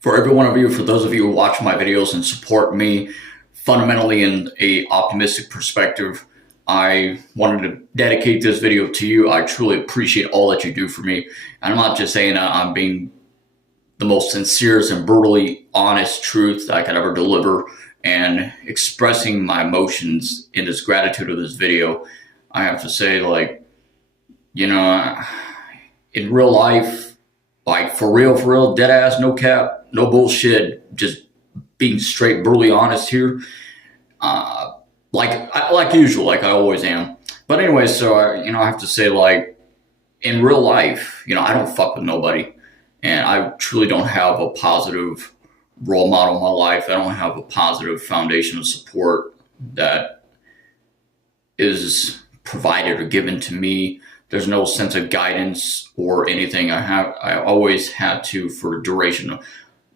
For every one of you, for those of you who watch my videos and support me fundamentally in a optimistic perspective, I wanted to dedicate this video to you. I truly appreciate all that you do for me. And I'm not just saying that I'm being the most sincerest and brutally honest truth that I could ever deliver and expressing my emotions in this gratitude of this video. I have to say, you know, in real life, like for real, dead ass, no cap, no bullshit, just being straight, brutally honest here. Like usual, like I always am. But anyway, so I have to say, like in real life, I don't fuck with nobody, and I truly don't have a positive role model in my life. I don't have a positive foundation of support that is provided or given to me. There's no sense of guidance or anything. I always had to, for duration,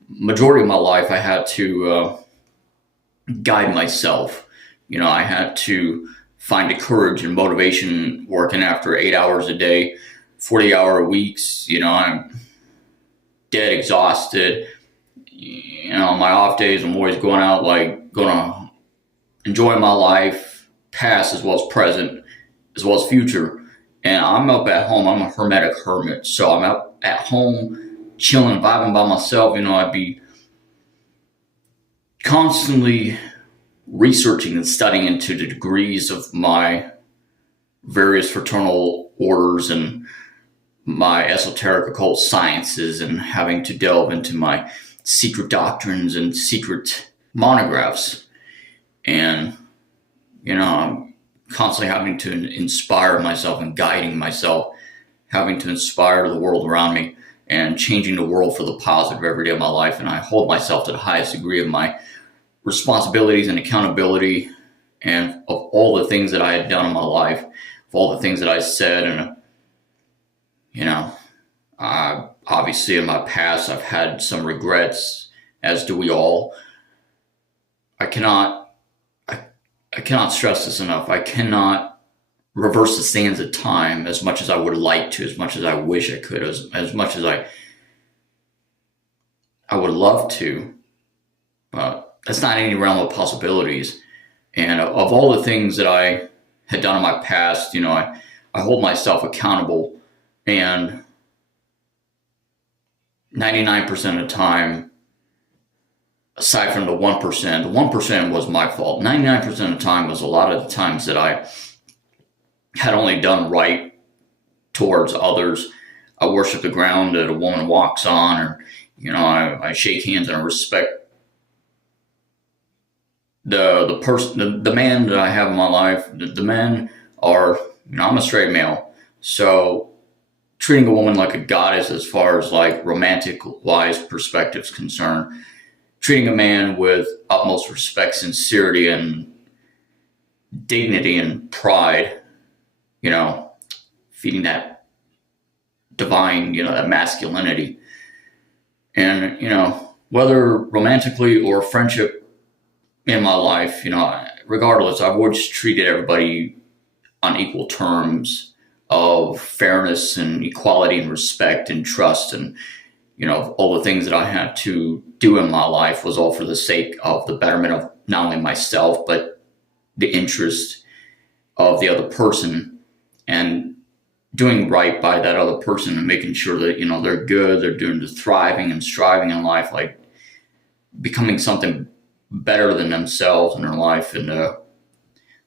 majority of my life, I had to guide myself. I had to find the courage and motivation working after 8 hours a day, 40-hour weeks. I'm dead exhausted. On my off days, I'm always going out, going to enjoy my life, past as well as present, as well as future. And I'm up at home. I'm a hermetic hermit. So I'm up at home, chilling, vibing by myself. I'd be constantly researching and studying into the degrees of my various fraternal orders and my esoteric occult sciences, and having to delve into my secret doctrines and secret monographs. And, I'm constantly having to inspire myself and guiding myself, having to inspire the world around me and changing the world for the positive every day of my life. And I hold myself to the highest degree of my responsibilities and accountability, and of all the things that I had done in my life, of all the things that I said. And, obviously in my past, I've had some regrets, as do we all. I cannot stress this enough. I cannot reverse the sands of time as much as I would like to, as much as I wish I could, as much as I would love to. But that's not any realm of possibilities. And of all the things that I had done in my past, I hold myself accountable, and 99% of the time, aside from the 1% was my fault. 99% of the time was a lot of the times that I had only done right towards others. I worship the ground that a woman walks on, or, I shake hands and I respect the person, the man that I have in my life. The men are, I'm a straight male. So treating a woman like a goddess, as far as like romantic wise perspectives concerned, treating a man with utmost respect, sincerity, and dignity and pride, feeding that divine, that masculinity. And, whether romantically or friendship in my life, regardless, I've always treated everybody on equal terms of fairness and equality and respect and trust. And, all the things that I had to do in my life was all for the sake of the betterment of not only myself, but the interest of the other person, and doing right by that other person, and making sure that, they're good, they're thriving and striving in life, like becoming something better than themselves in their life. And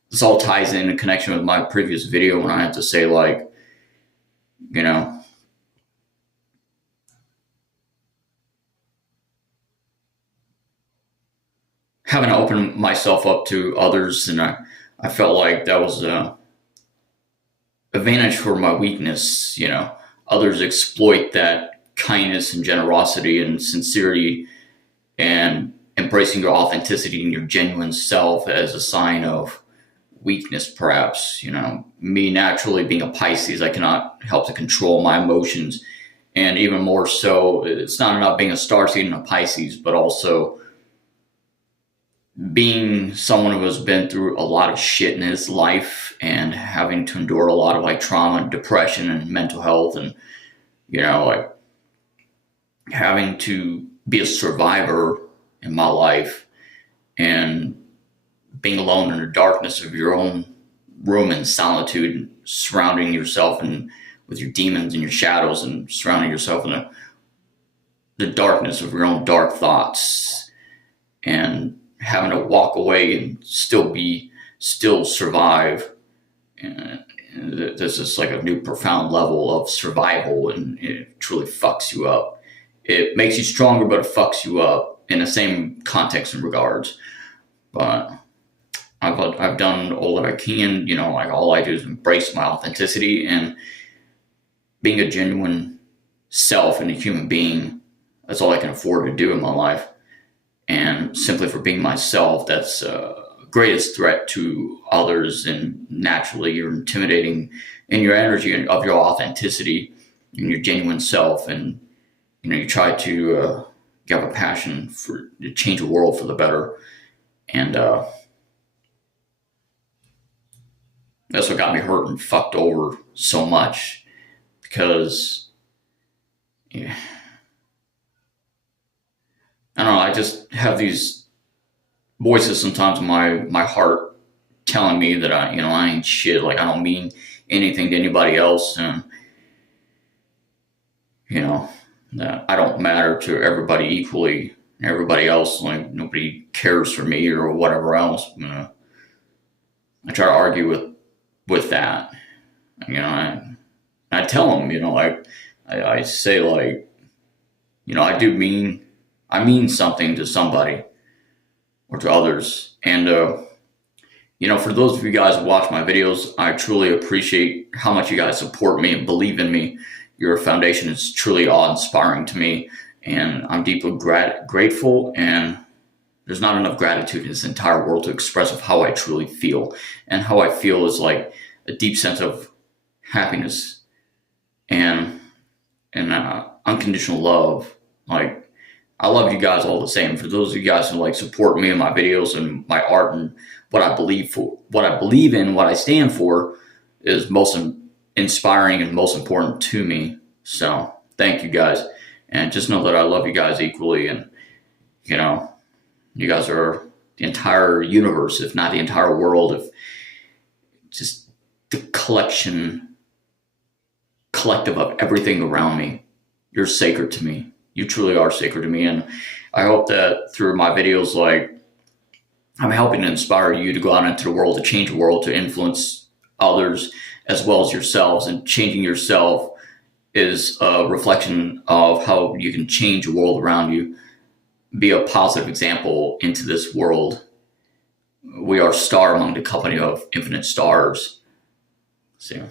this all ties in connection with my previous video when I had to say, having to open myself up to others. And I felt like that was a advantage for my weakness. Others exploit that kindness and generosity and sincerity and embracing your authenticity and your genuine self as a sign of weakness, perhaps. Me naturally being a Pisces, I cannot help to control my emotions. And even more so, it's not enough being a starseed and a Pisces, but also being someone who has been through a lot of shit in his life and having to endure a lot of trauma and depression and mental health, and having to be a survivor in my life, and being alone in the darkness of your own room in solitude, and surrounding yourself and with your demons and your shadows, and surrounding yourself in the darkness of your own dark thoughts, and having to walk away and still survive. And this is like a new profound level of survival, and it truly fucks you up. It makes you stronger, but it fucks you up in the same context and regards. But I've done all that I can, like all I do is embrace my authenticity and being a genuine self and a human being. That's all I can afford to do in my life. And simply for being myself, that's greatest threat to others, and naturally you're intimidating in your energy of your authenticity and your genuine self. And you try to have a passion to change the world for the better. And that's what got me hurt and fucked over so much, because I don't know, I just have these voices sometimes in my heart telling me that I ain't shit, like I don't mean anything to anybody else, and that I don't matter to everybody equally. Everybody else, like nobody cares for me or whatever else. I try to argue with that. I tell them, I say, like, I mean something to somebody or to others. And, for those of you guys who watch my videos, I truly appreciate how much you guys support me and believe in me. Your foundation is truly awe-inspiring to me, and I'm deeply grateful, and there's not enough gratitude in this entire world to express of how I truly feel. And how I feel is like a deep sense of happiness and unconditional love. Like, I love you guys all the same. For those of you guys who support me in my videos and my art and what I believe in, what I stand for, is most inspiring and most important to me. So thank you guys, and just know that I love you guys equally. And you guys are the entire universe, if not the entire world, if just the collective of everything around me. You're sacred to me. You truly are sacred to me. And I hope that through my videos, I'm helping to inspire you to go out into the world, to change the world, to influence others as well as yourselves. And changing yourself is a reflection of how you can change the world around you. Be a positive example into this world. We are a star among the company of infinite stars. See ya.